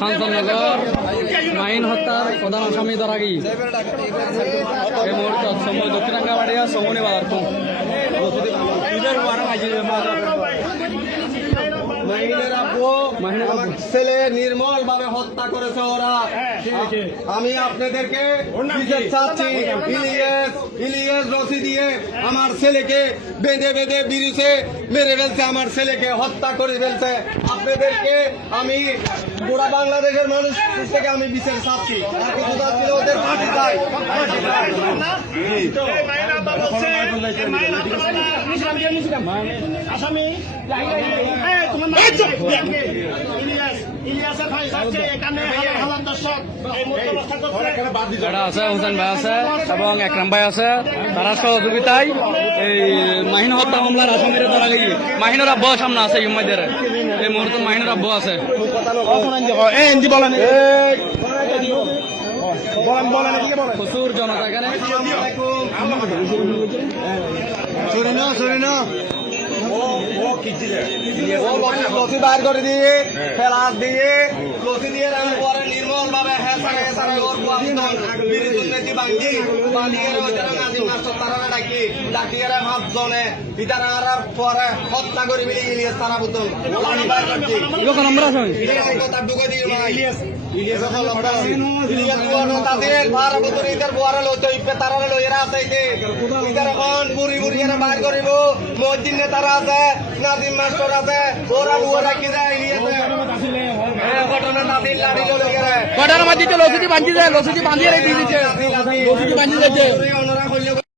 Kanchannagar mine হত্যার প্রধান আসামি ধরা গিয়ে এই মুহূর্তে সময় দক্ষিণাঙ্গাবাড়িয়া সমনি বাজার ছেলে নির্মল ভাবে হত্যা করেছে ওরা। আমি আপনাদেরকে চাচ্ছি ইলিয়াস রশি দিয়ে আমার ছেলেকে বেঁধে বেঁধে বিরিছে মেরে ফেলছে, আমার ছেলেকে হত্যা করে ফেলছে। আপনাদেরকে আমি গোটা বাংলাদেশের মানুষ থেকে আমি বিচার চাচ্ছি, ওদের ফাঁসি চাই। আছে হোসেন ভাই আছে এবং একরাম ভাই আছে, তারা সহযোগিতায় এই মাহিন হত্যা মামলার আসামিরা ধরা গিয়ে মাহিনের আব্বু সামনে আছে ইউমাইদের এই মুহূর্তে মাহিনের আব্বু আছে। প্রচুর জনতা এখানে লসি বাইর করে দিয়ে ফেলাস দিয়ে লসি দিয়ে পরে নির্মল ভাবে হত্যা করে মিলিয়ে তারা বুতল বাইর করিব মসজিদ নেতারা আছে, নাজিম মাস্টার আছে, ওরা বুয়া রাখি যায় ঘটনা নাজির লাড়ি চলে গেলে ঘটনার মধ্যে লসিটি বাঁধিয়ে যায়, লসিটি বাঁধিয়ে রেখে দিয়েছে, লসিটি বাঁধিয়ে যাচ্ছে।